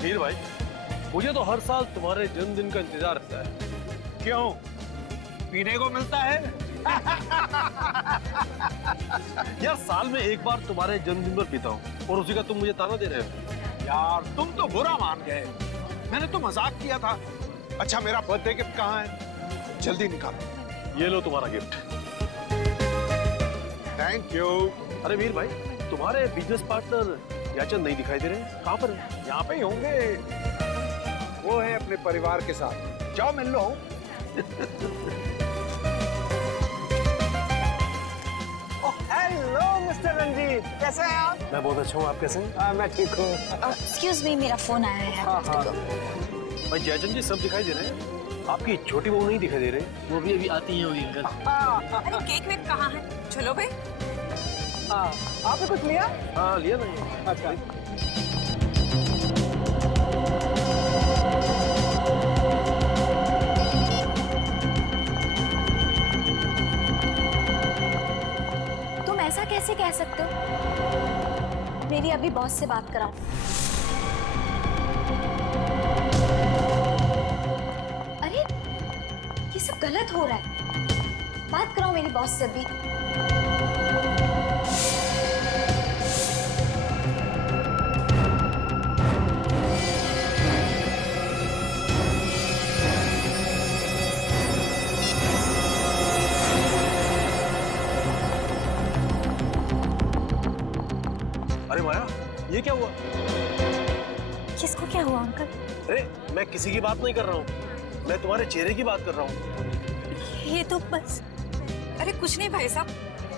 हीर भाई, मुझे तो हर साल तुम्हारे जन्मदिन का इंतजार रहता है। क्यों? पीने को मिलता है? यार साल में एक बार तुम्हारे जन्मदिन पर पीता हूँ और उसी का तुम मुझे ताना दे रहे हो। यार तुम तो बुरा मान गए। मैंने तो मजाक किया था। अच्छा मेरा बर्थडे गिफ्ट कहाँ है? जल्दी निकालो। ये लो तुम्हारा गिफ्ट। Thank you. अरे वीर भाई, तुम्हारे बिजनेस पार्टनर याचन नहीं दिखाई दे रहे, कहाँ पर है? यहाँ पे ही होंगे। वो है अपने परिवार के साथ। जाओ मिल लो। हेलो मिस्टर रंजीत, कैसे हैं आप? मैं बहुत अच्छा हूँ, आप कैसे हैं? मैं ठीक हूँ। एक्सक्यूज मी, मेरा फोन आया है। भाई जयचंद जी सब दिखाई दे रहे हैं, आपकी छोटी बहू नहीं दिखाई दे रही। वो भी अभी आती है होगी अंकल। अरे केक वेक कहाँ है? चलो भाई। आपने कुछ लिया? हाँ लिया ना ये। अच्छा। तुम ऐसा कैसे कह सकते हो? मेरी अभी बॉस से बात कराओ। अरे ये सब गलत हो रहा है, बात कराओ मेरी बॉस से अभी। अरे माया, ये क्या हुआ? किसको क्या हुआ अंकल? अरे मैं किसी की बात नहीं कर रहा हूँ, मैं तुम्हारे चेहरे की बात कर रहा हूँ। ये तो बस। अरे कुछ नहीं भाई साहब,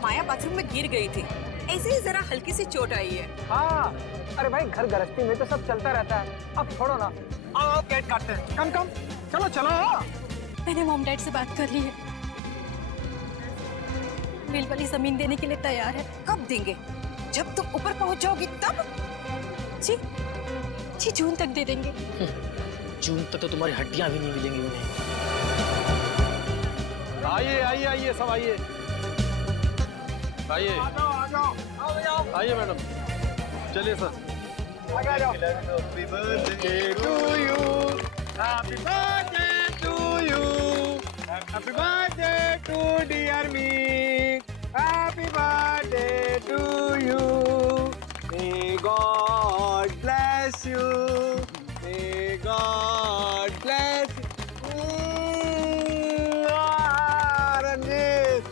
माया बाथरूम में गिर गई थी, ऐसे ही जरा हल्की सी चोट आई है। हाँ, अरे भाई घर गृहस्थी में तो सब चलता रहता है। अब छोड़ो ना, आओ केक काटते हैं। कम कम, चलो चलो। मैंने मॉम डैड से बात कर ली है, बिल वाली जमीन देने के लिए तैयार है। कब देंगे? जब तुम ऊपर पहुंच जाओगी तब? जी जी, जून तक दे देंगे। जून तक तो तुम्हारी हड्डियां भी नहीं मिलेंगी उन्हें। आइए आइए आइए, सब आइए आइए आइए मैडम, चलिए सर। आगे आ जाओ। Happy birthday to you, happy birthday to you, happy birthday to dear me, happy birthday to you, may God bless you, may God bless you. Ranjit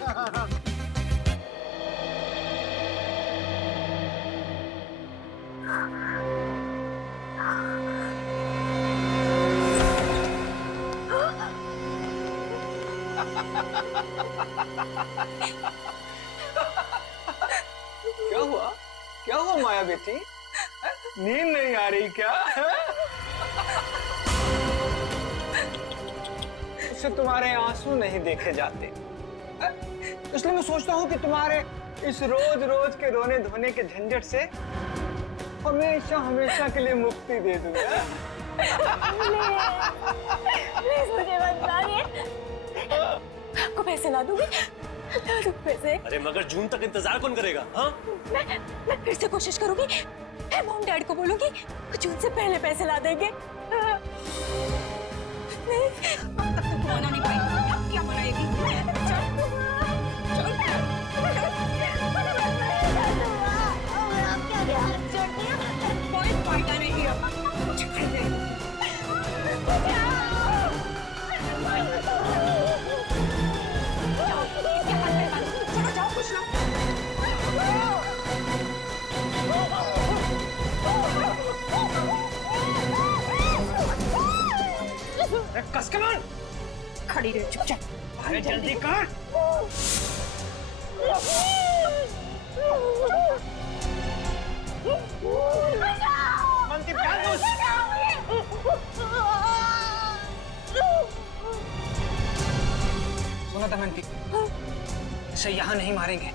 क्या हुआ? क्या हुआ माया बेटी? नींद नहीं आ रही क्या? उससे तुम्हारे आंसू नहीं देखे जाते, इसलिए मैं सोचता हूँ कि तुम्हारे इस रोज रोज के रोने धोने के झंझट से हमेशा हमेशा के लिए मुक्ति दे दूंगा। प्लीज मुझे मत मारिए, आपको पैसे ला दूंगी, ला दूं पैसे। अरे मगर जून तक इंतजार कौन करेगा? हाँ मैं फिर से कोशिश करूंगी, मैं मॉम डैड को बोलूंगी कुछ उनसे पहले पैसे ला देंगे। मना नहीं पाई, अब क्या बनाएगी? कोई फायदा नहीं है, कुछ कर दे। चलो जाओ कुछ लो। कस के मार। खड़ी रहे चुपचाप। अरे जल्दी कर। मंती प्यार दो। सुनो दमयंती, इसे यहाँ नहीं मारेंगे।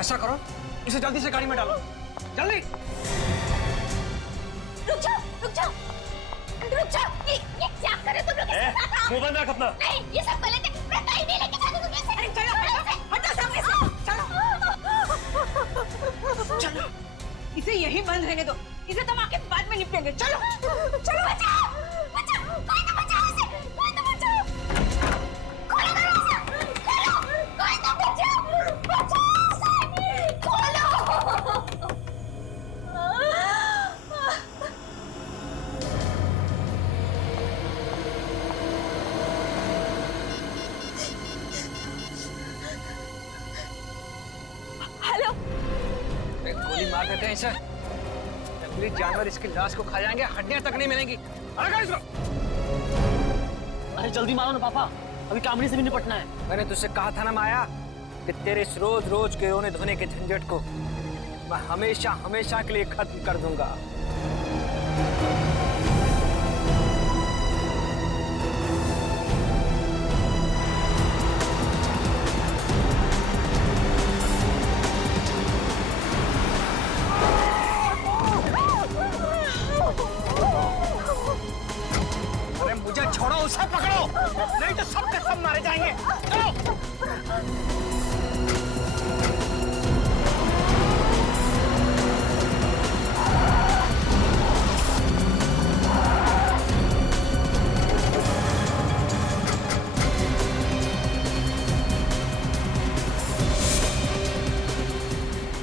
ऐसा करो, इसे जल्दी से गाड़ी में डालो, जल्दी। रुक जाओ, रुक जाओ, रुक जाओ। ये क्या करे तुम लोग? मुंह बंद रख अपना। नहीं, ये सब गलत है। मैं कहीं नहीं लेके जाती तुम्हें। अरे चलो हटो सामने से, चलो चलो, इसे यही बंद रहने दो, इसे तुम आके बाद में में निपटेंगे। चलो चलो, बचाओ बचाओ, कोई तो बचाओ इसे, कोई तो बचाओ, खोलो दरवाजा, खोलो, कोई तो बचाओ, बचाओ इसे, खोलो। हेलो, गोली मार देते हैं इसे। जंगली जानवर इसकी लाश को खा जाएंगे, हड्डियां तक नहीं मिलेंगी। अरे कर इसको। अरे जल्दी मारो ना पापा, अभी कामड़ी से भी निपटना है। मैंने तुझसे कहा था ना माया कि तेरे इस रोज रोज के रोने धोने के झंझट को मैं हमेशा हमेशा के लिए खत्म कर दूंगा। अरे मुझे छोड़ो, उसे पकड़ो, नहीं तो सब के सब मारे जाएंगे। चलो।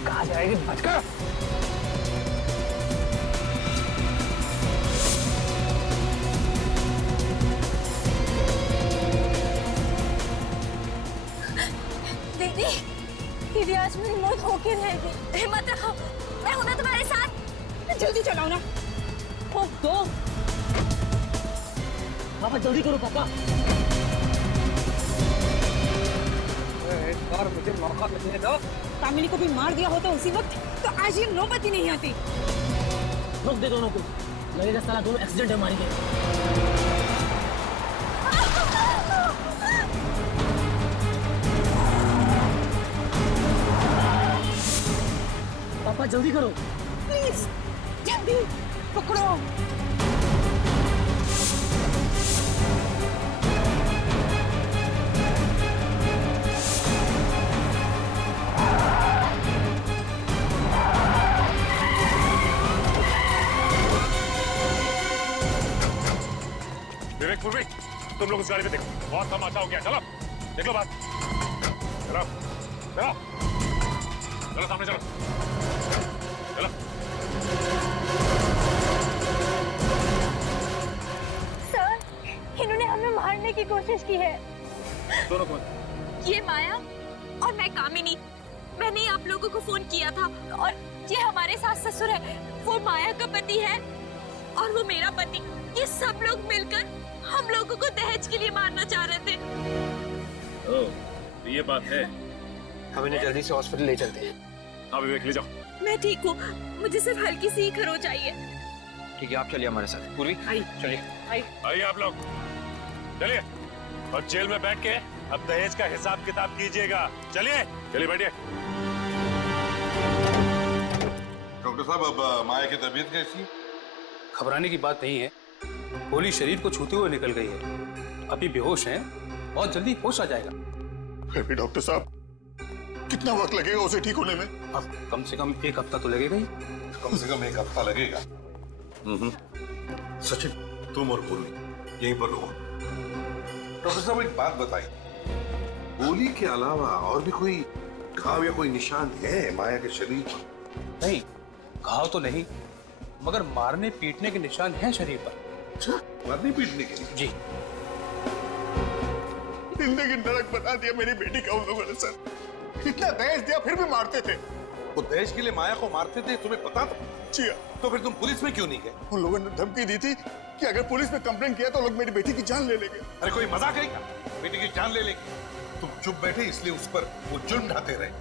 कहाँ जाएगी बचकर? दीदी, दीदी आज मेरी मौत होके रहेगी। हिम्मत रखो, मैं हूं ना तुम्हारे साथ। जल्दी चलाओ ना। ओ दो पापा, जल्दी करो पापा। एक बार मुझे मौका मिलने दो। कामिनी को भी मार दिया होता उसी वक्त तो आज ये नौबत ही नहीं आती। रोक दे दोनों को, लगेगा साला दोनों एक्सीडेंट है मारेंगे। पापा जल्दी करो। प्लीज जल्दी पकड़ो। विवेक पूर्वी, तुम लोग उस गाड़ी में देखो, बहुत तमाशा हो गया। चलो देख लो बात। चलो चलो चलो, सामने चलो चलो। सर, इन्होंने हमें मारने की कोशिश की है। दोनों कौन? ये माया और मैं कामिनी, मैंने आप लोगों को फोन किया था और ये हमारे सास ससुर है। वो माया का पति है और वो मेरा पति। ये सब लोग मिलकर हम लोगों को दहेज के लिए मारना चाह रहे थे। ओह, तो ये बात है। हम इन्हें जल्दी से हॉस्पिटल ले चलते हैं। हाँ विवेक, ले जाओ। मैं ठीक हूँ, मुझे सिर्फ हल्की सी खरोच चाहिए। ठीक है, आप चलिए हमारे साथ। पूर्वी चलिए। आइए आप लोग, चलिए। और जेल में बैठ के अब दहेज का हिसाब किताब कीजिएगा। चलिए चलिए, बैठिए। डॉक्टर साहब, अब माया की तबीयत कैसी है? घबराने की बात नहीं है, गोली शरीर को छूते हुए निकल गई है। अभी बेहोश हैं, बहुत जल्दी होश आ जाएगा। फिर भी डॉक्टर साहब, कितना वक्त लगेगा उसे ठीक होने में? अब कम से कम 1 हफ्ता तो लगेगा ही। कम से कम 1 हफ्ता लगेगा। सचिन, तुम और पूर्वी यहीं पर रहो। डॉक्टर साहब, एक बात बताइए, गोली के अलावा और भी कोई घाव या कोई निशान है माया के शरीर पर? नहीं, घाव तो नहीं, मगर मारने पीटने के निशान हैं शरीर पर। अच्छा, मारने पीटने के लिए? जी। जिंदगी नरक बना दिया मेरी बेटी का उन लोगों ने सर। इतना दहेज दिया फिर भी मारते थे। वो दहेज के लिए माया को मारते थे, तुम्हें पता था? जी। तो फिर तुम पुलिस में क्यों नहीं गए? उन लोगों ने धमकी दी थी कि अगर पुलिस में कंप्लेंट किया तो लोग मेरी बेटी की जान ले लेंगे। अरे कोई मजाक है क्या? बेटी की जान ले लेंगे? तुम चुप बैठे इसलिए उस पर वो जुर्म ढाते रहे।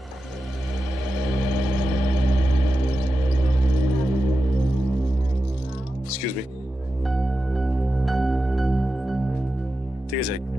Excuse me. ठीक है जाइए।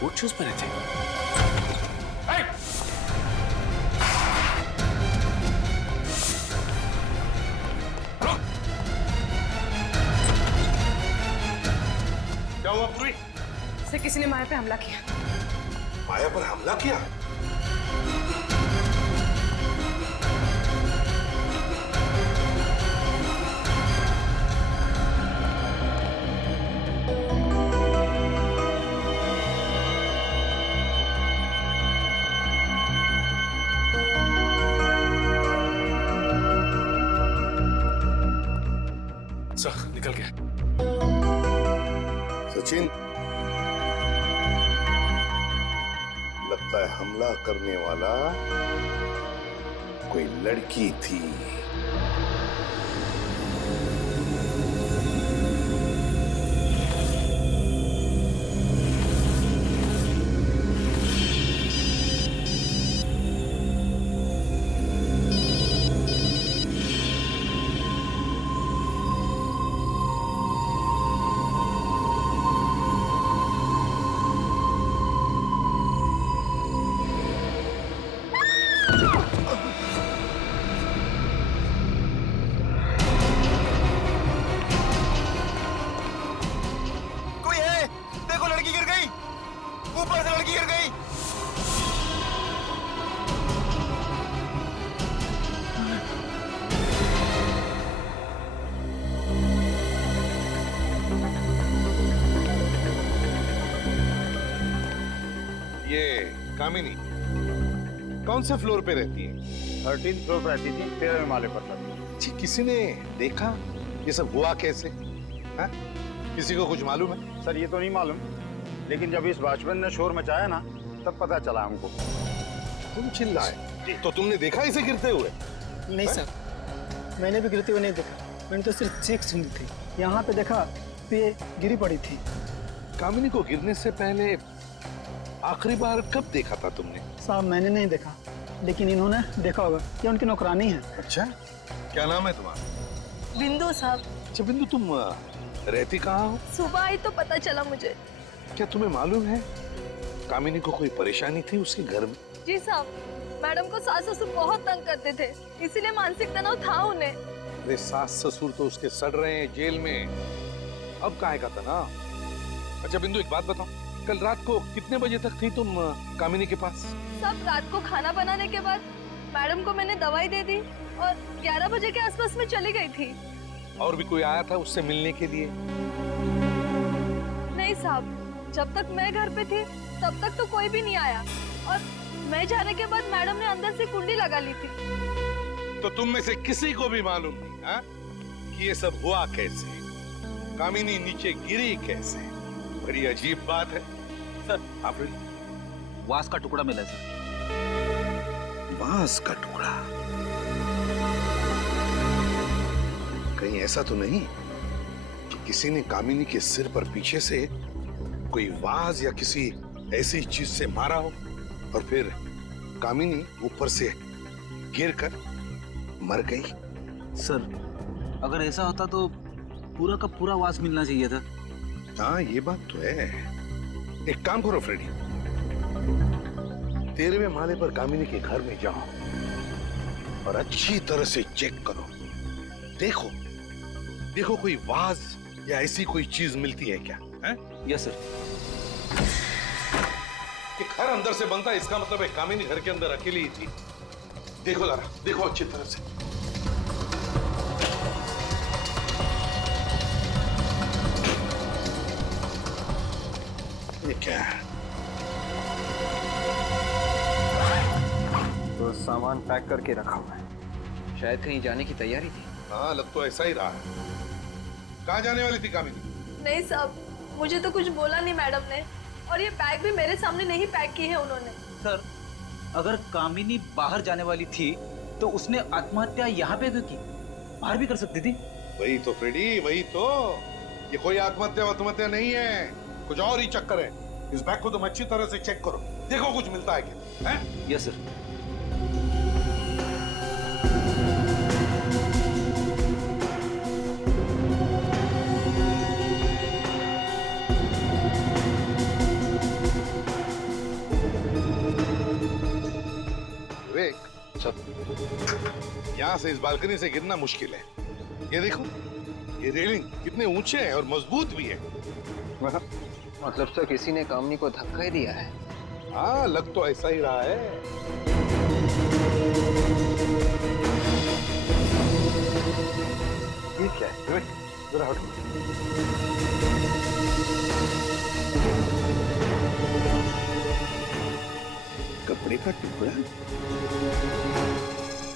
स्पोर्ट शूज पहने थे। क्या हुआ पूरी? सर किसी ने माया पे हमला किया। माया पर हमला किया? सर निकल गया। सचिन, लगता है हमला करने वाला कोई लड़की थी। ये कामिनी कौन से फ्लोर पे रहती है? 13th फ्लोर पर रहती थी, 13वें माले पर रहती। जी, किसी ने देखा ये सब हुआ कैसे? हा? किसी को कुछ मालूम है? सर ये तो नहीं मालूम, लेकिन जब इस वॉचमैन ने शोर मचाया ना तब पता चला हमको। तुम चिल्लाए तो तुमने देखा इसे गिरते हुए? नहीं सर, मैंने भी गिरते हुए नहीं देखा, मैंने तो सिर्फ चीख सुनी थी। यहाँ पे देखा तो ये गिरी पड़ी थी। कामिनी को गिरने से पहले आखिरी बार कब देखा था तुमने? साहब मैंने नहीं देखा, लेकिन इन्होंने देखा होगा, ये उनकी नौकरानी है। अच्छा, क्या नाम है तुम्हारा? बिंदु साहब। अच्छा बिंदु, तुम रहती कहाँ हो? सुबह आई तो पता चला मुझे। क्या तुम्हें मालूम है कामिनी को कोई परेशानी थी उसके घर में? जी साहब, मैडम को सास ससुर बहुत तंग करते थे, इसीलिए मानसिक तनाव था उन्हें। अरे सास ससुर तो उसके सड़ रहे हैं जेल में, अब काहे का तनाव? अच्छा बिंदु, एक बात बताओ, कल रात को कितने बजे तक थी तुम कामिनी के पास? सब रात को खाना बनाने के बाद मैडम को मैंने दवाई दे दी और 11 बजे के आसपास में चली गई थी। और भी कोई आया था उससे मिलने के लिए? नहीं साहब, जब तक मैं घर पे थी तब तक तो कोई भी नहीं आया, और मैं जाने के बाद मैडम ने अंदर से कुंडी लगा ली थी। तो तुम में से किसी को भी मालूम नहीं हा? कि ये सब हुआ कैसे? कामिनी नीचे गिरी कैसे? बड़ी अजीब बात है। सर, आप वास का टुकड़ा मिला है सर। बांस का टुकड़ा? कहीं ऐसा तो नहीं कि किसी ने कामिनी के सिर पर पीछे से कोई वाज या किसी ऐसी चीज से मारा हो और फिर कामिनी ऊपर से गिरकर मर गई? सर, अगर ऐसा होता तो पूरा का पूरा वास मिलना चाहिए था। हाँ, ये बात तो है। एक काम करो फ्रेडी, 13वें माले पर कामिनी के घर में जाओ और अच्छी तरह से चेक करो। देखो देखो कोई वाज या ऐसी कोई चीज मिलती है क्या? है? Yes sir. कि घर अंदर से बनता है, इसका मतलब है कामिनी घर के अंदर अकेली ही थी। देखो जरा, देखो अच्छी तरह से। ये क्या है? तो सामान पैक करके रखा हुआ है, शायद कहीं जाने की तैयारी थी। हाँ, लग तो ऐसा ही रहा है। कहाँ जाने वाली थी कामिनी? नहीं साहब, मुझे तो कुछ बोला नहीं मैडम ने, और ये बैग भी मेरे सामने नहीं पैक की है उन्होंने। सर, अगर कामिनी बाहर जाने वाली थी तो उसने आत्महत्या यहाँ पे क्यों की? बाहर भी कर सकती थी। वही तो फ्रेडी, वही तो। ये कोई आत्महत्या नहीं है, कुछ और ही चक्कर है। इस बैग को तुम अच्छी तरह से चेक करो, देखो कुछ मिलता है क्या? है? Yes sir. यहाँ से इस बालकनी से गिरना मुश्किल है। ये देखो, ये रेलिंग कितने ऊंचे हैं और मजबूत भी है। मतलब तो किसी ने कामनी को धक्का ही दिया है। हाँ, लग तो ऐसा ही रहा है। ये क्या है? जरा हटो। कपड़े का टुकड़ा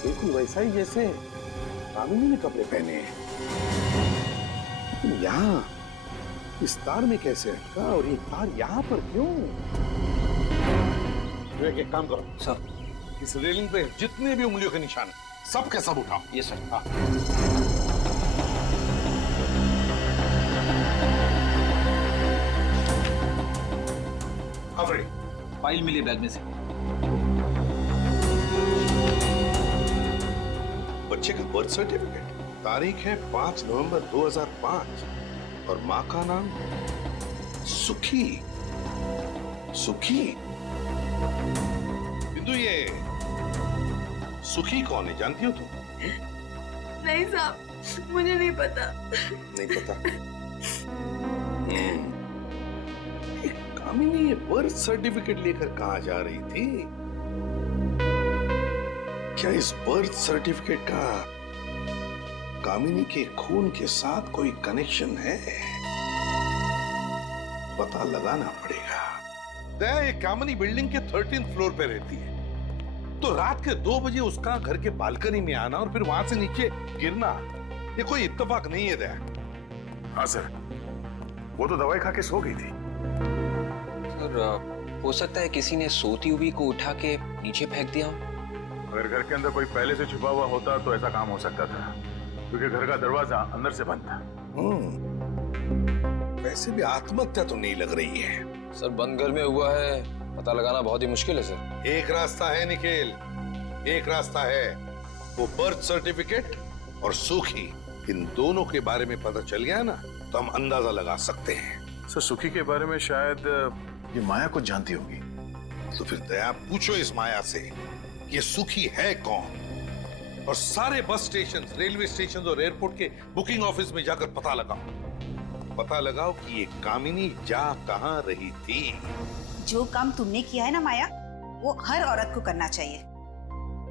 बिल्कुल वैसा ही जैसे कामिनी ने कपड़े पहने हैं। लेकिन यहाँ इस तार में कैसे अटका और ये तार यहाँ पर क्यों? एक काम करो सब, इस रेलिंग पे जितने भी उंगलियों के निशान सब के सब उठाओ। ये सर। हाँ। अफरी, फाइल मिली बैग में से। बच्चे का बर्थ सर्टिफिकेट, तारीख है 5 नवंबर 2005 और माँ का नाम सुखी। सुखी? बिंदु, ये सुखी कौन है, जानती हो तुम? नहीं साहब, मुझे नहीं पता। नहीं पता? कामिनी ये बर्थ सर्टिफिकेट लेकर कहाँ जा रही थी? क्या इस बर्थ सर्टिफिकेट का कामिनी के खून के साथ कोई कनेक्शन है? पता लगाना पड़ेगा। ये कामिनी बिल्डिंग के 13th फ्लोर पे रहती है, तो रात के 2 बजे उसका घर के बालकनी में आना और फिर वहां से नीचे गिरना, ये कोई इत्तेफाक नहीं है दया। हाँ सर, वो तो दवाई खा के सो गई थी। सर, हो सकता है किसी ने सोती हुई को उठा के नीचे फेंक दिया हो। अगर घर के अंदर कोई पहले से छुपा हुआ होता तो ऐसा काम हो सकता था, क्योंकि घर का दरवाजा अंदर से बंद था। वैसे भी आत्महत्या तो नहीं लग रही है। सर, बंद घर में हुआ है, पता लगाना बहुत ही मुश्किल है सर। एक रास्ता है निखिल, एक रास्ता है। वो बर्थ सर्टिफिकेट और सुखी, इन दोनों के बारे में पता चल गया ना, तो हम अंदाजा लगा सकते हैं। सर, सुखी के बारे में शायद ये माया कुछ जानती होगी। तो फिर दया पूछो इस माया से, ये सुखी है कौन? और सारे बस स्टेशन, रेलवे स्टेशन और एयरपोर्ट के बुकिंग ऑफिस में जाकर पता लगाओ कि ये कामिनी जा कहां रही थी। जो काम तुमने किया है ना माया, वो हर औरत को करना चाहिए।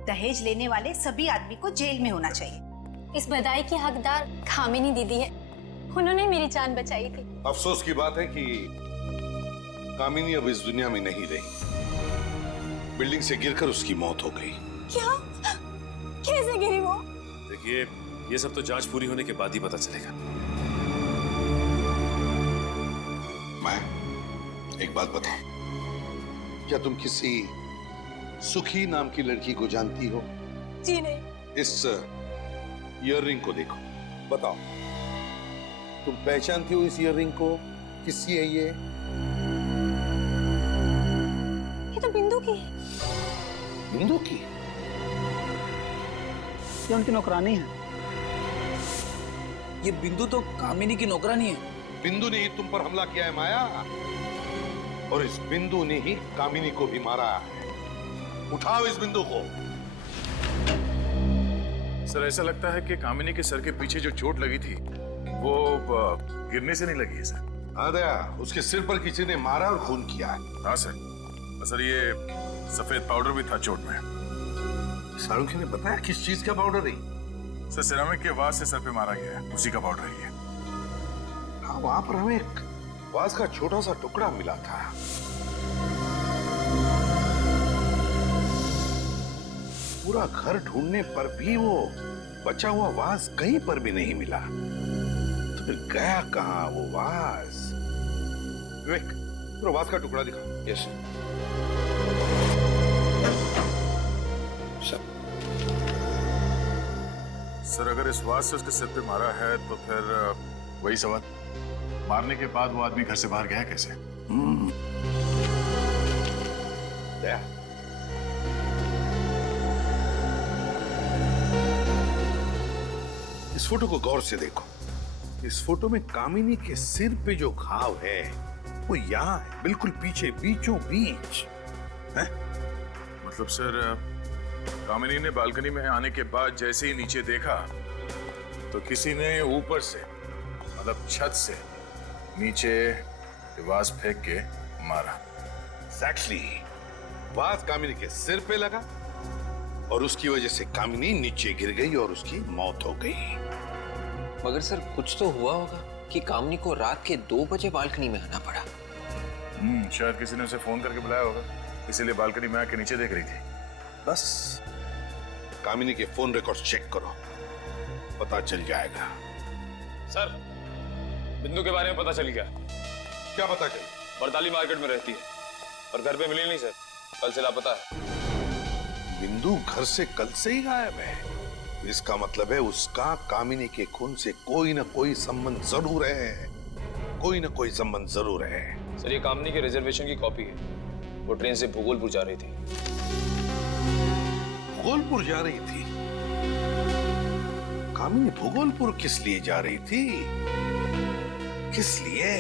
दहेज लेने वाले सभी आदमी को जेल में होना चाहिए। इस बधाई की हकदार कामिनी दीदी है, उन्होंने मेरी जान बचाई थी। अफसोस की बात है कि कामिनी अब इस दुनिया में नहीं रही। बिल्डिंग से गिरकर उसकी मौत हो गई। क्या? कैसे गिरी वो? देखिए, ये सब तो जांच पूरी होने के बाद ही पता चलेगा। मैं एक बात बताओ, क्या तुम किसी सुखी नाम की लड़की को जानती हो? जी नहीं। इस ईयररिंग को देखो, बताओ तुम पहचानती हो इस ईयररिंग को? किसकी है ये? ये तो बिंदु की है। बिंदु की? ये उनकी नौकरानी है। ये बिंदु तो कामिनी की नौकरानी है। बिंदु ने ही तुम पर हमला किया है माया, और इस बिंदु ने ही कामिनी को भी मारा है। उठाओ इस बिंदु को। सर, ऐसा लगता है कि कामिनी के सर के पीछे जो चोट लगी थी वो गिरने से नहीं लगी है सर। आदया, उसके सिर पर किसी ने मारा और खून किया है। हाँ सर। सर, ये सफेद पाउडर भी था चोट में। सारुखी ने बताया किस चीज का पाउडर है? सर, सिरामिक के वास से सर पे मारा गया है, उसी का पाउडर है ये। हाँ, वहां पर हमें एक वास का छोटा सा टुकड़ा मिला था। पूरा घर ढूंढने पर भी वो बचा हुआ वास कहीं पर भी नहीं मिला। तो फिर गया कहाँ वो वास? विवेक, पूरा वास का टुकड़ा दिखा। Yes sir. सर, अगर इस वास से उसके सिर पे मारा है तो फिर वही सवाल, मारने के बाद वो आदमी घर से बाहर गया कैसे? दया, इस फोटो को गौर से देखो। इस फोटो में कामिनी के सिर पे जो घाव है वो यहाँ है, बिल्कुल पीछे, बीचों बीच है। मतलब सर, कामिनी ने बालकनी में आने के बाद जैसे ही नीचे देखा तो किसी ने ऊपर से मतलब छत से नीचे वास फेंक के मारा। एग्जैक्टली, वास कामिनी के सिर पे लगा और उसकी वजह से कामिनी नीचे गिर गई और उसकी मौत हो गई। मगर सर कुछ तो हुआ होगा कि कामिनी को रात के 2 बजे बालकनी में आना पड़ा। शायद किसी ने उसे फोन करके बुलाया होगा, इसीलिए बालकनी में आके नीचे देख रही थी। बस कामिनी के फोन रिकॉर्ड चेक करो, पता चल जाएगा। सर, बिंदु के बारे में पता चल गया। क्या पता चल? बरदाली मार्केट में रहती है और घर पे मिली नहीं सर, कल से लापता है। बिंदु घर से कल से ही गायब है, इसका मतलब है उसका कामिनी के खून से कोई ना कोई संबंध जरूर है, कोई ना कोई संबंध जरूर है। सर ये कामिनी के रिजर्वेशन की कॉपी है, वो ट्रेन से भूगोलपुर जा रही थी। भूगोलपुर जा रही थी? कामिनी भूगोलपुर किस लिए जा रही थी? किस लिए?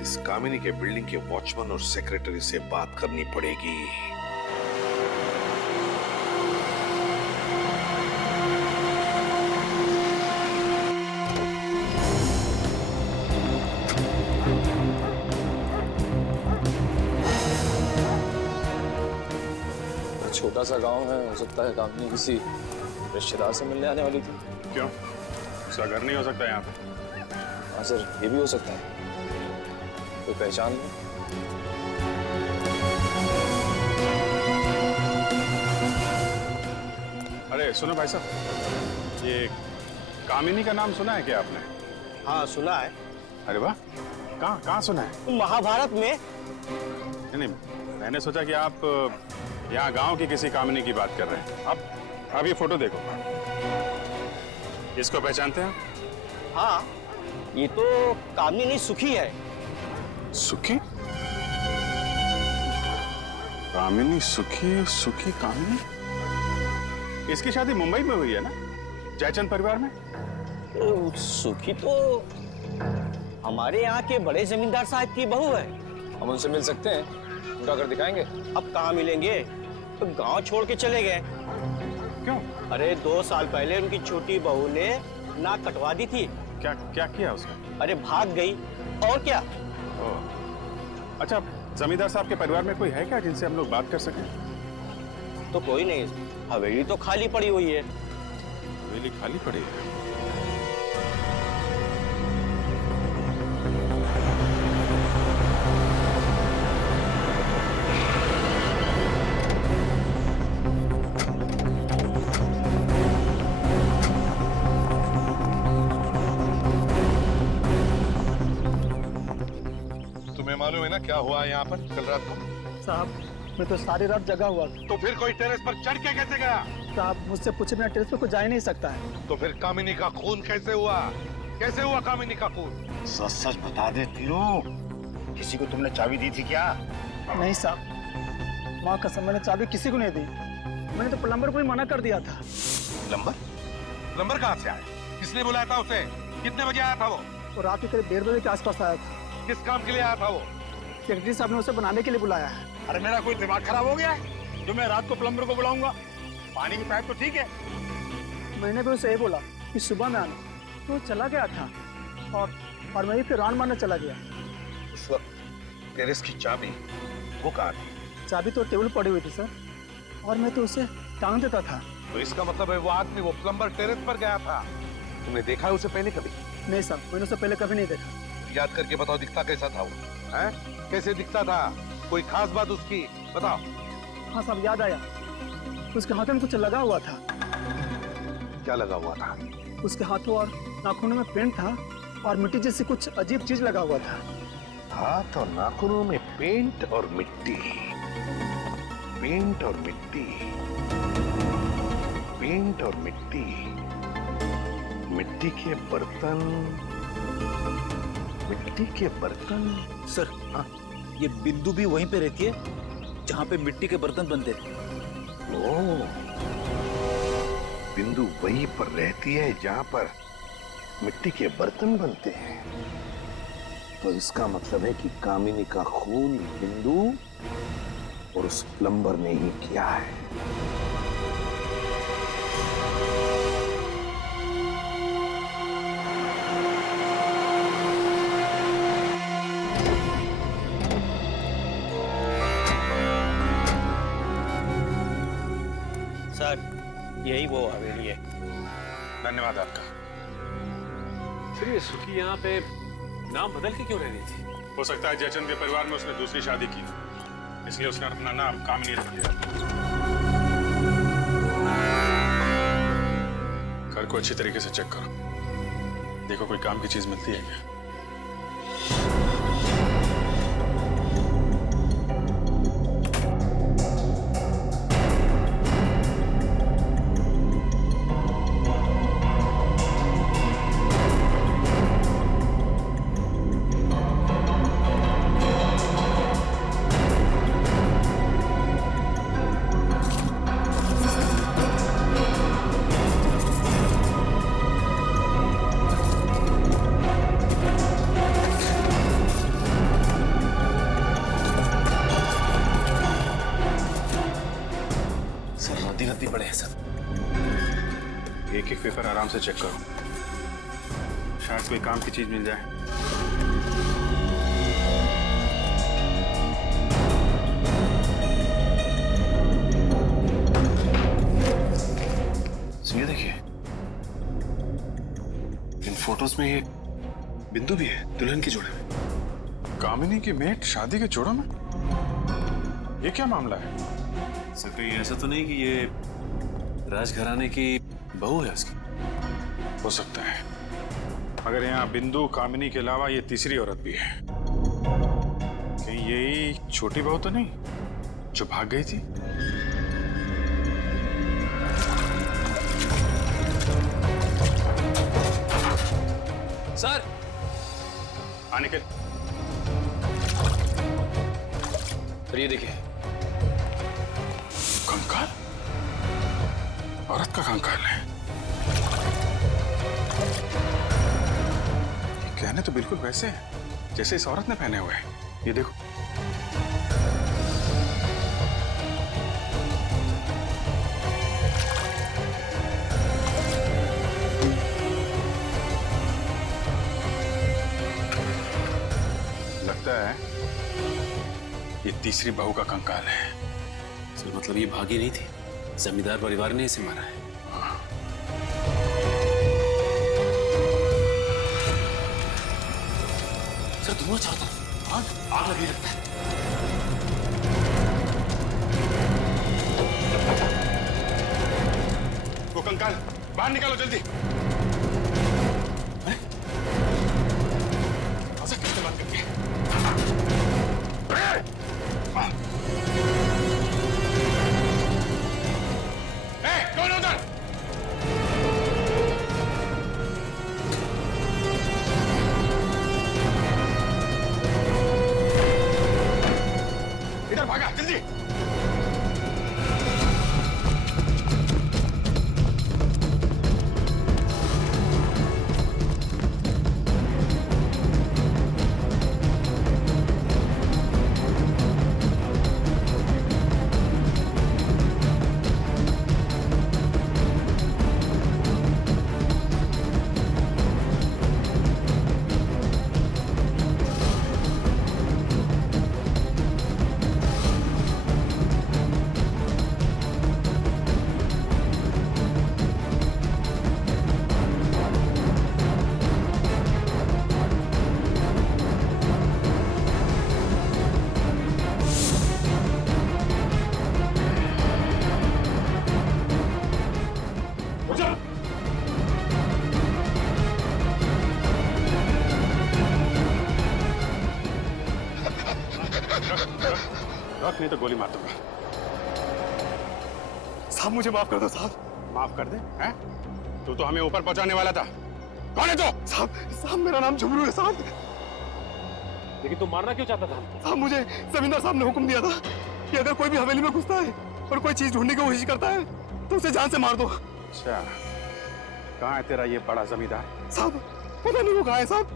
इस कामिनी के बिल्डिंग के वॉचमैन और सेक्रेटरी से बात करनी पड़ेगी। छोटा सा गांव है, हो सकता है कामिनी किसी रिश्तेदार से मिलने आने वाली थी। क्यों? उसका घर नहीं हो सकता यहाँ पे? हाँ सर, ये भी हो सकता है। कोई पहचान नहीं? अरे सुनो भाई साहब, ये कामिनी का नाम सुना है क्या आपने? हाँ सुना है। अरे वाह, कहाँ सुना है? महाभारत में। नहीं, मैंने सोचा कि आप यहाँ गांव की किसी कामिनी की बात कर रहे हैं। अब ये फोटो देखो, इसको पहचानते हैं? हाँ, ये तो कामिनी सुखी है। सुखी? कामिनी सुखी, सुखी कामिनी? इसकी शादी मुंबई में हुई है ना, जयचंद परिवार में? सुखी तो हमारे यहाँ के बड़े जमींदार साहब की बहू है। हम उनसे मिल सकते हैं, उनका घर दिखाएंगे। अब कहाँ मिलेंगे, तो गांव छोड़ के चले गए। क्यों? अरे 2 साल पहले उनकी छोटी बहू ने नाक कटवा दी थी। क्या किया उसका? अरे भाग गई, और क्या। अच्छा, जमींदार साहब के परिवार में कोई है क्या जिनसे हम लोग बात कर सकें? तो कोई नहीं, हवेली तो खाली पड़ी हुई है। हवेली खाली पड़ी है? मालूम है ना क्या हुआ यहाँ पर कल रात को? साहब, मैं तो सारी रात जगा हुआ था। तो फिर कोई टेरेस पर चढ़ के कैसे गया? साहब, मुझसे पूछे बिना टेरेस पर कोई जा ही नहीं सकता है। तो फिर कामिनी का खून कैसे हुआ? कैसे हुआ कामिनी का खून? सच सच बता दे तीरो, किसी को तुमने चाबी दी थी क्या? नहीं साहब, माँ कसम, मैंने चाबी किसी को नहीं दी। मैंने तो प्लम्बर को ही मना कर दिया था। प्लम्बर कहाँ से आया? किसने बुलाया था उसे? कितने बजे आया था वो? रात के करीब 1:30 बजे के आसपास आया था। किस काम के लिए आया था वो? सेक्रेटरी साहब ने उसे बनाने के लिए बुलाया है। अरे मेरा कोई दिमाग खराब हो गया है जो मैं रात को प्लम्बर को बुलाऊंगा? पानी की पाइप तो ठीक है। मैंने भी उसे यही बोला कि सुबह में आना, तो वो चला गया था और मैं ही फिर राउंड मारने चला गया। उस वक्त टेरेस की चाबी वो कहाँ थी? चाबी तो टेबल पड़ी हुई थी सर, और मैं तो उसे टांग देता था। तो इसका मतलब है वो आदमी, वो प्लम्बर टेरेस पर गया था। तुमने देखा है उसे पहले कभी? नहीं साहब, मैंने उसे पहले कभी नहीं देखा। याद करके बताओ, दिखता कैसा था वो? हैं? कैसे दिखता था? कोई खास बात उसकी बताओ। हाँ साहब, याद आया, उसके हाथों में कुछ लगा हुआ था। क्या लगा हुआ था? उसके हाथों और नाखूनों में पेंट था और मिट्टी जैसी कुछ अजीब चीज लगा हुआ था। हाथ और नाखूनों में पेंट और मिट्टी, पेंट और मिट्टी, पेंट और मिट्टी, मिट्टी के बर्तन, मिट्टी के बर्तन। सर, हाँ, ये बिंदु भी वहीं पे रहती है जहाँ पे मिट्टी के बर्तन बनते हैं। ओह, बिंदु वहीं पर रहती है जहाँ पर मिट्टी के बर्तन बनते हैं। तो इसका मतलब है कि कामिनी का खून बिंदु और उस प्लम्बर ने ही किया है। सर, यही वो हवेली है। धन्यवाद आपका। फिर ये सुखी यहाँ पे नाम बदल के क्यों रह रही थी? हो सकता है जयचंद के परिवार में उसने दूसरी शादी की, इसलिए उसने अपना नाम कामिनी रख दिया। घर को अच्छी तरीके से चेक करो, देखो कोई काम की चीज मिलती है क्या। रद्दी पड़े हैं सब। एक एक पेपर आराम से चेक करो, शायद कोई काम की चीज मिल जाए। ये देखिए, इन फोटोज में ये बिंदु भी है, दुल्हन के जोड़े में। कामिनी की मेट शादी के जोड़ों में? ये क्या मामला है? सर कहीं ऐसा तो नहीं कि ये राजघराने की बहू है उसकी? हो सकता है, मगर यहाँ बिंदु कामिनी के अलावा ये तीसरी औरत भी है। कहीं यही छोटी बहू तो नहीं जो भाग गई थी? सर आने के सर ये देखिए, कंकाल, औरत का कंकाल है। ये कहने तो बिल्कुल वैसे है जैसे इस औरत ने पहने हुए हैं। ये देखो, लगता है ये तीसरी बहू का कंकाल है। सर मतलब ये भागी नहीं थी, जमींदार परिवार ने इसे मारा है। सर दोनों चारों तरफ आग लगी लगता है। वो कंकाल बाहर निकालो जल्दी। ऐसा किससे बात करती है? कौन है उधर? इधर भागा जल्दी। रख नहीं तो गोली मार दूंगा। साहब मुझे माफ कर दो साहब। माफ कर दे? हैं? तू तो हमें ऊपर पहुंचाने वाला था। कौन है तू? साहब मेरा नाम झुमरू है साहब। लेकिन तुम मारना क्यों चाहता था? साहब मुझे जमींदार साहब ने हुक्म दिया था कि अगर कोई भी हवेली में घुसता है और कोई चीज ढूंढने की कोशिश करता है तो उसे जान से मार दो। अच्छा, कहाँ है तेरा ये बड़ा जमींदार? साहब पता नहीं वो कहाँ है साहब,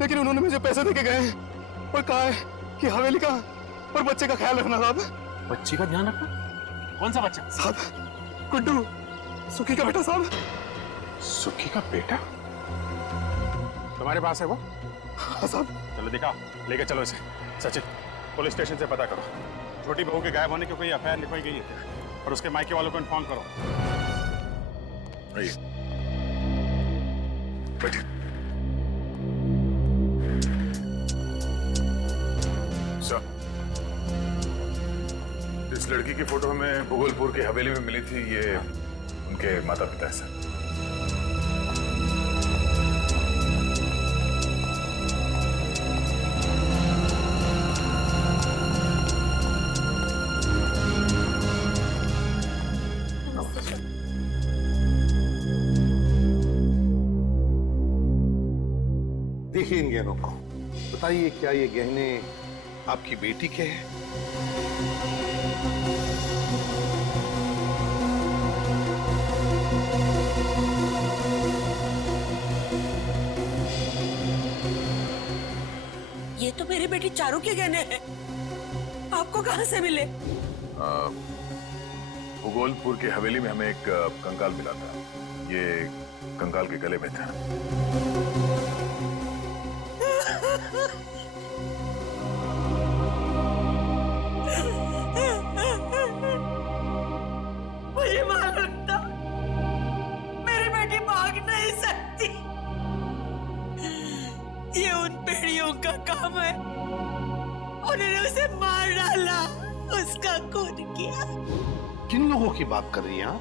लेकिन उन्होंने मुझे पैसे देके गए हैं और कहा है कि हवेली का और बच्चे का ख्याल रखना साहब। बच्ची का ध्यान रखना? कौन सा बच्चा? साहब गुड्डू, सुखी का बेटा साहब। सुखी का बेटा तुम्हारे पास है वो? हाँ साहब। चलो दिखा, लेके चलो इसे। सचिन, पुलिस स्टेशन से पता करो छोटी बहू के गायब होने की कोई एफआईआर लिखवाई गई है और उसके मायके वालों को इन्फॉर्म करो। आइए बैठिए। सर, इस लड़की की फोटो हमें भूगोलपुर की हवेली में मिली थी, ये उनके माता पिता है सर। देखिए इन गहनों को, बताइए क्या ये गहने आपकी बेटी के हैं? ये तो मेरी बेटी चारू के गहने हैं। आपको कहां से मिले? भूगोलपुर की हवेली में हमें एक कंकाल मिला था, ये कंकाल के गले में था। मुझे मालूम था मेरी बेटी भाग नहीं सकती। ये उन भेड़ियों का काम है, उन्होंने उसे मार डाला, उसका खून किया। किन लोगों की बात कर रही हैं आप?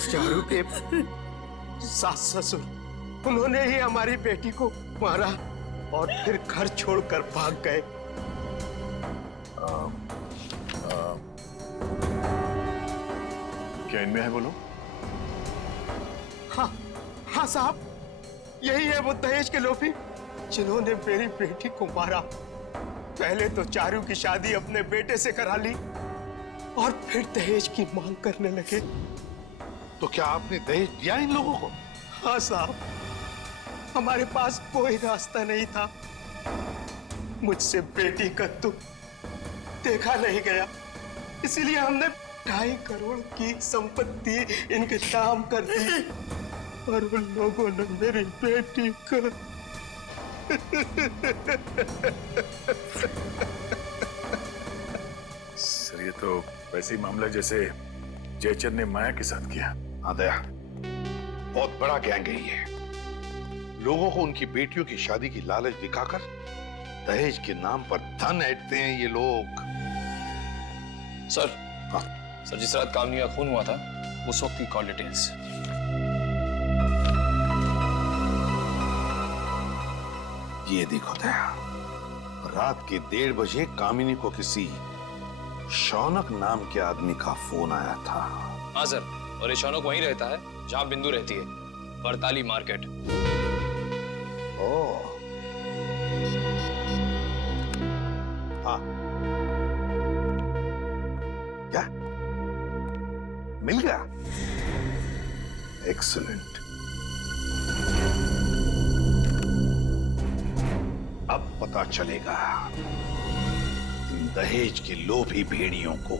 चारू के सास ससुर, उन्होंने ही हमारी बेटी को मारा और फिर घर छोड़कर भाग गए। क्या इनमें है बोलो? हाँ हाँ साहब, यही है वो दहेज के लोभी जिन्होंने मेरी बेटी को मारा। पहले तो चारू की शादी अपने बेटे से करा ली और फिर दहेज की मांग करने लगे। तो क्या आपने दहेज दिया इन लोगों को? हाँ साहब, हमारे पास कोई रास्ता नहीं था। मुझसे बेटी का दुख देखा नहीं गया, इसीलिए हमने 2.5 करोड़ की संपत्ति इनके नाम कर दी और उन लोगों ने मेरी बेटी को सर, ये तो वैसे ही मामला जैसे जयचंद ने माया के साथ किया। हाँ दया, बहुत बड़ा गैंग है ये। लोगों को उनकी बेटियों की शादी की लालच दिखाकर दहेज के नाम पर धन ऐंठते हैं ये लोग। सर, हाँ सर, जिस रात कामनी का खून हुआ था उस वक्त की कॉल डिटेल्स। ये देखो दया, रात के 1:30 बजे कामिनी को किसी शौनक नाम के आदमी का फोन आया था। हाँ सर, और ये शौनक वहीं रहता है जहां बिंदु रहती है, बरताली मार्केट। ओह, हाँ, क्या मिल गया? एक्सीलेंट। अब पता चलेगा इन दहेज के लोभी भेड़ियों को।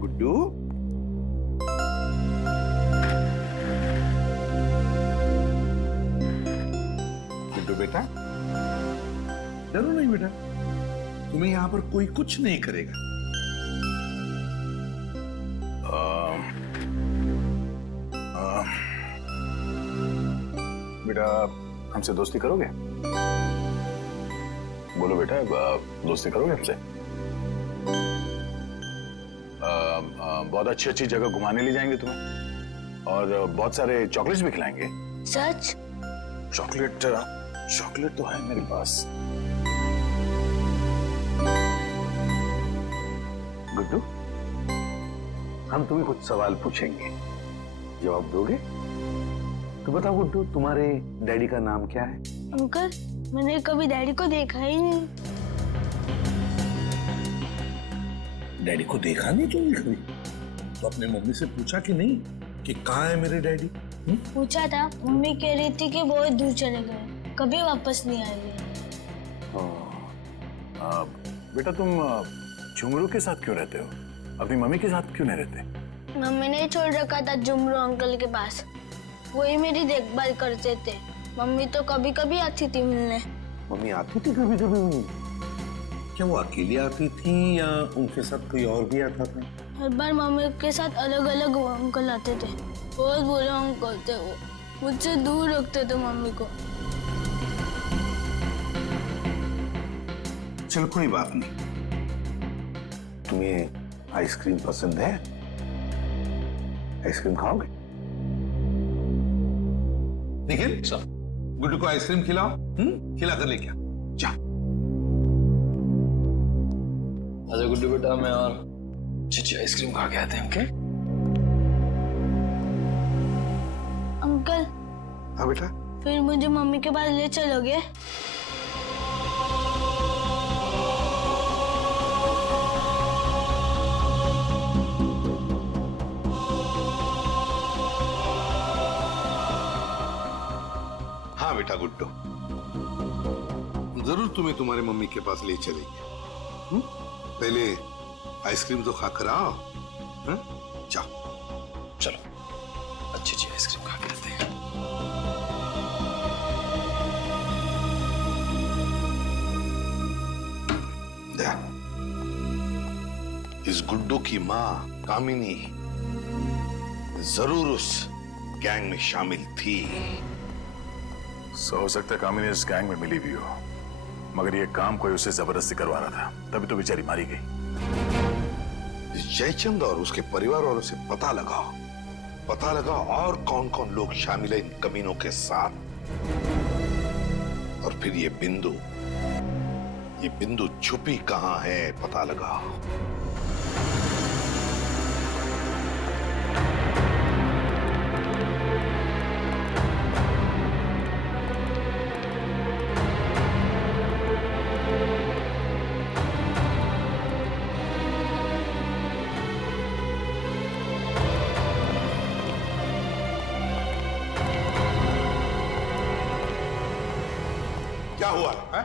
गुड्डू, गुड्डू बेटा, डरो नहीं बेटा, तुम्हें यहां पर कोई कुछ नहीं करेगा। बेटा, हमसे दोस्ती करोगे? बोलो बेटा, दोस्ती करोगे हमसे? बहुत अच्छी अच्छी जगह घुमाने ले जाएंगे तुम्हें और बहुत सारे चॉकलेट्स भी खिलाएंगे। सच? चॉकलेट तो है मेरे पास। गुड्डू, हम तुम्हें कुछ सवाल पूछेंगे, जवाब दोगे? तो बताओ गुड्डू, तुम्हारे डैडी का नाम क्या है? अंकल, मैंने कभी डैडी को देखा ही नहीं। डैडी को देखा नहीं तुमने कभी? तो अपने मम्मी से पूछा कि नहीं कि कहाँ है मेरे डैडी? पूछा था, मम्मी कह रही थी कि बहुत दूर चले गए। कभी वापस नहीं आएगी। बेटा तुम झुमरू के साथ क्यों रहते हो? अपनी मम्मी के साथ क्यों नहीं रहते? मम्मी ने छोड़ रखा था झुमरू अंकल के पास, वही मेरी देखभाल करते थे। मम्मी तो कभी कभी आती थी मिलने। मम्मी आती थी कभी कभी? क्या वो अकेली आती थी या उनके साथ कोई और भी आता था? हर बार मम्मी के साथ अलग अलग अंकल आते थे। बहुत बुरे अंकल थे वो, मुझसे दूर रखते थे मम्मी को। चलो कोई बात नहीं। तुम्हें आइसक्रीम पसंद है? आइसक्रीम खाओगे? निखिल, गुड्डू को आइसक्रीम खिलाओ। खिला कर लेके आओ। जा। अच्छा गुड्डू बेटा, मैं और चीची आइसक्रीम खा के आते हैं। Okay uncle. हाँ बेटा। फिर मुझे मम्मी के पास ले चलोगे? हाँ बेटा गुड्डू, जरूर तुम्हें तुम्हारे मम्मी के पास ले चलेंगे। पहले आइसक्रीम तो खा कर आओ। जाओ। चलो अच्छी सी आइसक्रीम खा के आते हैं। इस गुड्डू की माँ कामिनी जरूर उस गैंग में शामिल थी। हो सकता है कामिनी इस गैंग में मिली भी हो, मगर ये काम कोई उसे जबरदस्ती करवा रहा था, तभी तो बेचारी मारी गई। जयचंद और उसके परिवार वालों से पता लगाओ और कौन कौन लोग शामिल है इन कमीनों के साथ। और फिर ये बिंदु छुपी कहां है पता लगाओ। क्या हुआ है?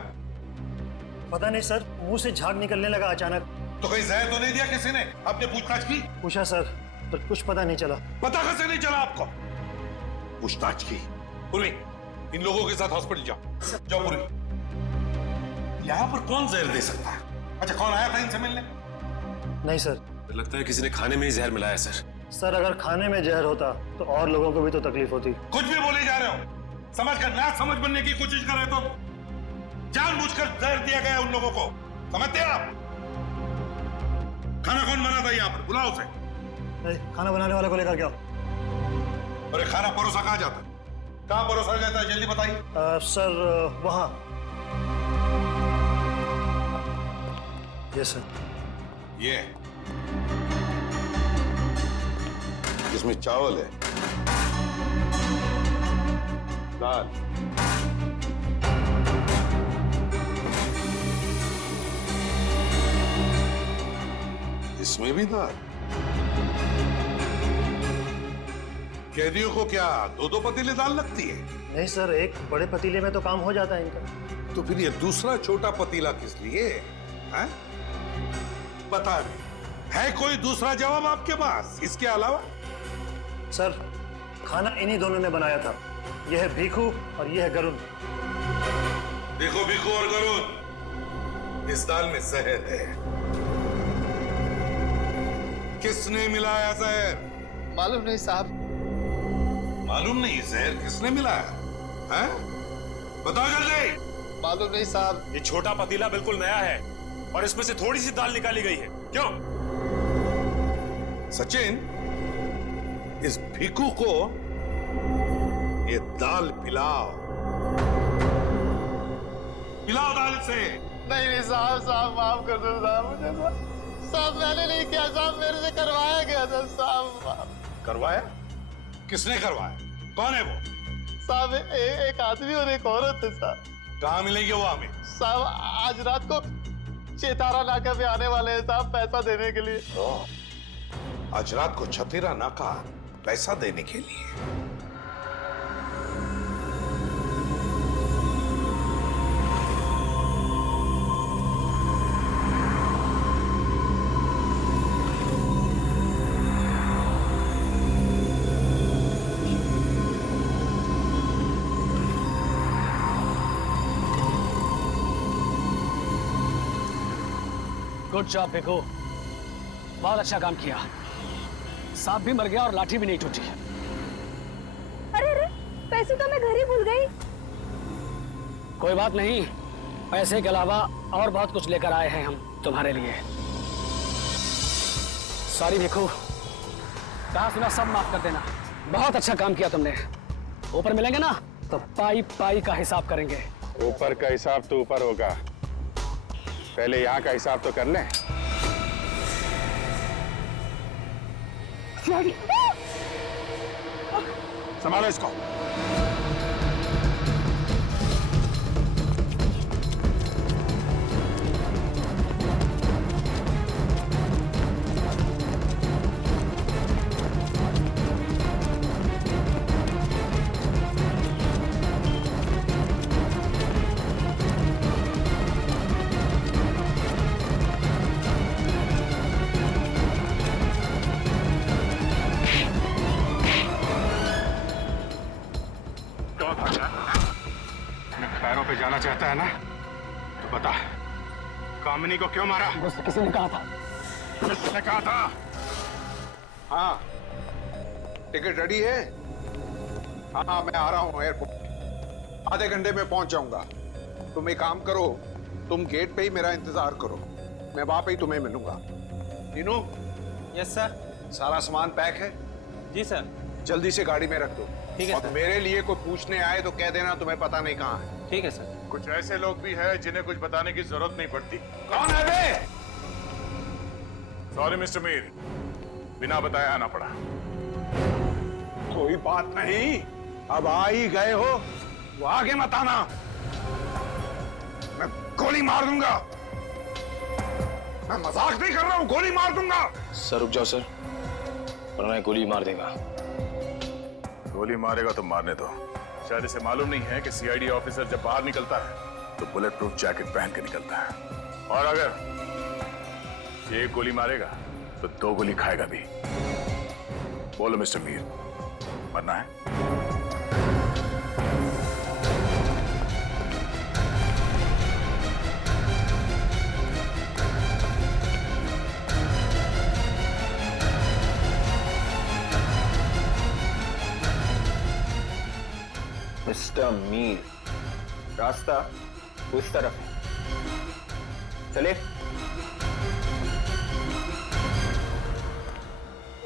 पता नहीं सर, मुंह से झाग निकलने लगा अचानक। तो कहीं जहर तो नहीं दिया किसी ने? आपने पूछताछ की? पूछा सर, पर कुछ पता नहीं चला। पता कैसे नहीं चला आपको? पूछताछ की। पूर्वी, इन लोगों के साथ हॉस्पिटल जाओ पूर्वी। यहाँ पर कौन जहर दे सकता है? अच्छा, कौन आया था इनसे मिलने? नहीं सर। लगता है किसी ने खाने में ही जहर मिलाया सर। सर अगर खाने में जहर होता तो और लोगों को भी तो तकलीफ होती। कुछ भी बोले जा रहे हो, समझ कर ना समझ बनने की कोशिश कर रहे तो जानबूझकर जहर दिया गया उन लोगों को, समझते हैं आप? खाना कौन बना था यहाँ पर? बुलाओ उसे। खाना बनाने वाले को लेकर क्या? अरे खाना परोसा कहाँ जाता? कहाँ परोसा जाता है? जल्दी बताइए। सर वहाँ। ये सर। ये इसमें चावल है, दाल, इसमें भी दाल। कैदियों को क्या दो पतीले दाल लगती है? नहीं सर, एक बड़े पतीले में तो काम हो जाता है इनका। तो फिर ये दूसरा छोटा पतीला किस लिए है? पता नहीं। है कोई दूसरा जवाब आपके पास इसके अलावा? सर खाना इन्हीं दोनों ने बनाया था। यह है भीखू और यह है गरुण। देखो भीखू और गरुण, इस दाल में जहर है। किसने मिलाया जहर? मालूम नहीं साहब। मालूम नहीं? जहर किसने मिलाया है? बताओ जल्दी। मालूम नहीं साहब। ये छोटा पतीला बिल्कुल नया है और इसमें से थोड़ी सी दाल निकाली गई है। क्यों? सचिन, इस भीखू को ये दाल पिलाओ। पिलाओ दाल से। नहीं साहब माफ कर दो साहब मुझे। साहब मैंने नहीं किया साहब, मेरे से करवाया गया था साहब। करवाया? किसने करवाया? कौन है वो? साहब एक आदमी और एक औरत है साहब। कहाँ मिलेंगे वो हमें? साहब आज रात को चेतारा नाका पे आने वाले हैं साहब, पैसा देने के लिए। आज रात को छतेरा नाका पैसा देने के लिए? गुड जॉब भिखू, बहुत अच्छा काम किया। सांप भी मर गया और लाठी भी नहीं टूटी। अरे अरे, पैसे तो मैं घर ही भूल गई। कोई बात नहीं, पैसे के अलावा और बहुत कुछ लेकर आए हैं हम तुम्हारे लिए। सॉरी भिखू, कहा सुना सब माफ कर देना। बहुत अच्छा काम किया तुमने। ऊपर मिलेंगे ना तो पाई पाई का हिसाब करेंगे। ऊपर का हिसाब तो ऊपर होगा, पहले यहाँ का हिसाब तो कर लें। संभालो इसको। पैरों पे जाना चाहता है ना, तो बता, कामिनी को क्यों मारा? मुझसे किसी ने कहा था। किसने कहा था? हाँ, टिकट रेडी है? हाँ, मैं आ रहा हूँ एयरपोर्ट। आधे घंटे में पहुंच जाऊंगा। तुम एक काम करो, तुम गेट पे ही मेरा इंतजार करो, मैं वहां पे ही तुम्हें मिलूंगा। नीनू। Yes sir. सारा सामान पैक है? जी सर। जल्दी से गाड़ी में रख दो। ठीक है और सर। मेरे लिए कोई पूछने आए तो कह देना तुम्हें पता नहीं कहाँ है। ठीक है सर। कुछ ऐसे लोग भी हैं जिन्हें कुछ बताने की जरूरत नहीं पड़ती। कौन है वे? सॉरी मिस्टर मीर, बिना बताए आना पड़ा। कोई बात नहीं, अब आ ही गए हो, वो आगे मत आना, मैं गोली मार दूंगा। मैं मजाक नहीं कर रहा हूँ, गोली मार दूंगा। सर रुक जाओ सर, वरना गोली मार देगा। गोली मारेगा तो मारने दो। शायद इसे मालूम नहीं है कि सीआईडी ऑफिसर जब बाहर निकलता है तो बुलेट प्रूफ जैकेट पहन के निकलता है, और अगर एक गोली मारेगा तो 2 गोली खाएगा भी। बोलो मिस्टर मीर, मरना है? मिस्टर मीर, रास्ता उस तरफ है, चले।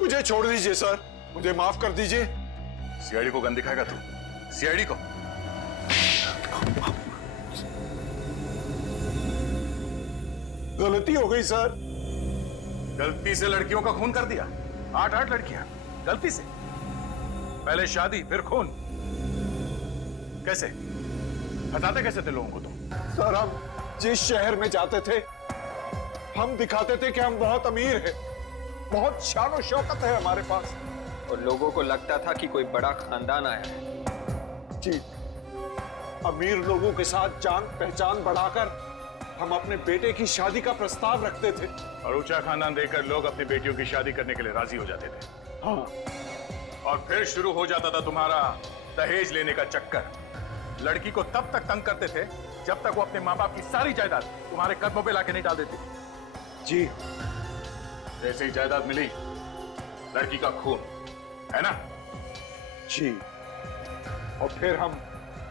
मुझे छोड़ दीजिए सर, मुझे माफ कर दीजिए। सीआईडी को गन दिखाएगा तू? सीआईडी को? गलती हो गई सर। गलती से लड़कियों का खून कर दिया? 8 लड़कियां गलती से? पहले शादी फिर खून? कैसे? हटाते कैसे थे लोगों को तुम? सर, हम जिस शहर में जाते थे हम दिखाते थे कि हम बहुत अमीर हैं, बहुत शान और शौकत है हमारे पास, और लोगों को लगता था कि कोई बड़ा खानदान आया है। जी, अमीर लोगों के साथ जान पहचान बढ़ाकर हम अपने बेटे की शादी का प्रस्ताव रखते थे। और ऊंचा खानदान देखकर लोग अपनी बेटियों की शादी करने के लिए राजी हो जाते थे। हाँ। और फिर शुरू हो जाता था तुम्हारा दहेज लेने का चक्कर। लड़की को तब तक तंग करते थे जब तक वो अपने माँ बाप की सारी जायदाद तुम्हारे कदमों पे लाके नहीं डाल देती। जी। जैसे ही जायदाद मिली, लड़की का खून, है ना? जी। और फिर हम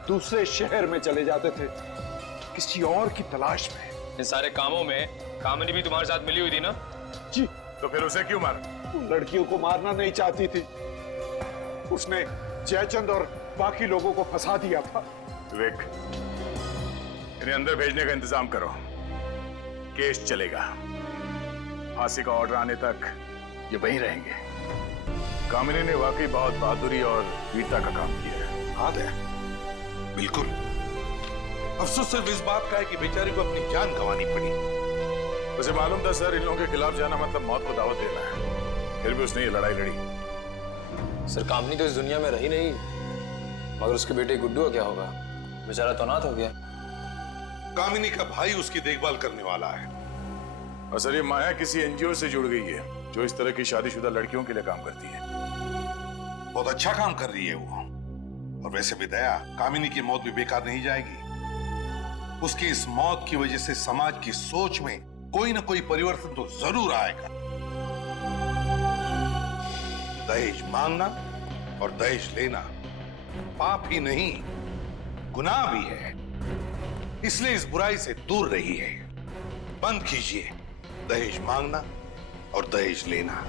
दूसरे शहर में चले जाते थे किसी और की तलाश में। इन सारे कामों में कामिनी भी तुम्हारे साथ मिली हुई थी ना? जी। तो फिर उसे क्यों मारा? लड़कियों को मारना नहीं चाहती थी, उसने जयचंद और बाकी लोगों को फंसा दिया था। विवेक, इन्हें अंदर भेजने का इंतजाम करो, केस चलेगा। फांसी का ऑर्डर आने तक ये वहीं रहेंगे। कामिनी ने वाकई बहुत बहादुरी और वीरता का काम किया है। हाँ दया, बिल्कुल। अफसोस सिर्फ इस बात का है कि बेचारी को अपनी जान गंवानी पड़ी। उसे मालूम था सर, इन लोगों के खिलाफ जाना मतलब मौत को दावत देना है, फिर भी उसने ये लड़ाई लड़ी। सर, कामिनी तो इस दुनिया में रही नहीं, मगर उसके बेटे गुड्डू का क्या होगा? बेचारा तो अनाथ हो गया। कामिनी का भाई उसकी देखभाल करने वाला है। और सर, ये माया किसी एनजीओ से जुड़ गई है जो इस तरह की शादीशुदा लड़कियों के लिए काम करती है। बहुत अच्छा काम कर रही है वो। और वैसे भी दया, कामिनी की मौत भी बेकार नहीं जाएगी। उसकी इस मौत की वजह से समाज की सोच में कोई ना कोई परिवर्तन तो जरूर आएगा। दहेज मांगना और दहेज लेना पाप ही नहीं, गुनाह भी है। इसलिए इस बुराई से दूर रहिए। बंद कीजिए दहेज मांगना और दहेज लेना।